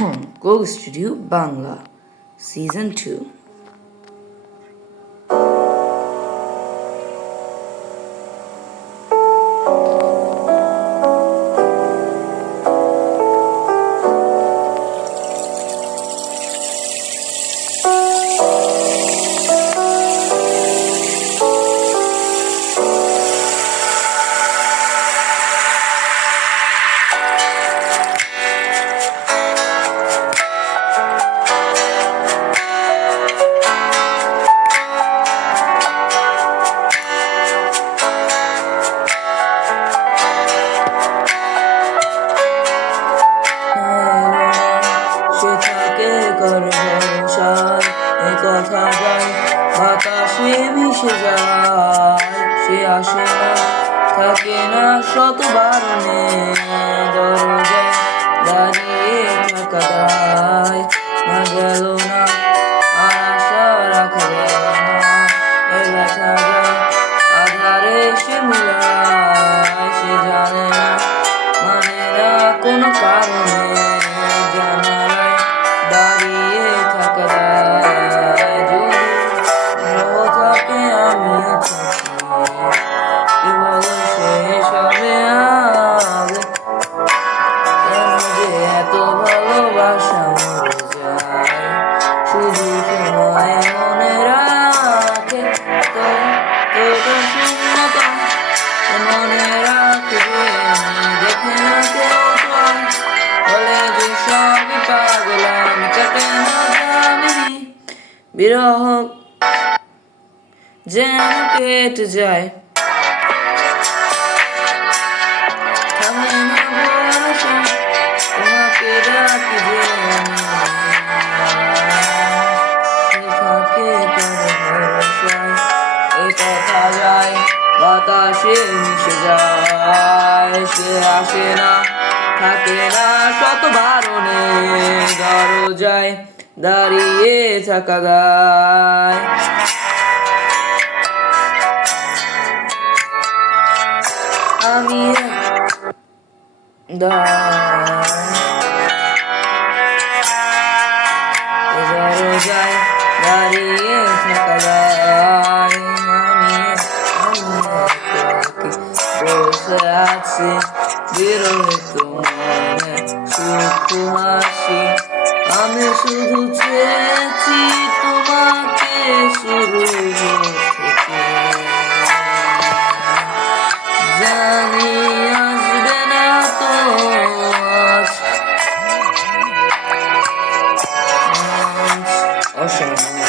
Go Studio Bangla Season 2. সে থাকে কার ভরসায় এ কথা যায় বাতাসে মিশে যায় সে আসে না থাকে না শত বারণে দরজায় দাঁড়িয়ে থাকা দায় না গেল না আর আশা রাখা যায় না এ ব্যথা যায় আধারে সে মিলায় সে জানে না মানে না কোনো কারণে জানালায় দাঁড়িয়ে থাকা যায় যদি গ্রহ থাকে আমিও থাকি কেবল শেষ হবে আগে কেন যে এত ভালোবাসা মরে যায় শুধু সময় মনে রাখে তো শূন্যতা মনে রাখবে দেখে না কেউ বলে যে সবই পাগলাম কাটে না জানি বিরহ যেন কেটে যায় থামে না ভরসা তোমাকে ডাকি যে সে থাকে কার ভরসায় এ কথা যায় বাতাসে মিশে যায় সে আসে না থাকে না শত বারণে দরজায় দাঁড়িয়ে থাকা দায় আমি দরজায় দাঁড়িয়ে থাকা দায় বসে আছি বিরহিত মনে সুখ হাসি আমি শুধু চেয়েছি তোমাকে শুরু থেকে জানি আসবে না তো অসম্ভব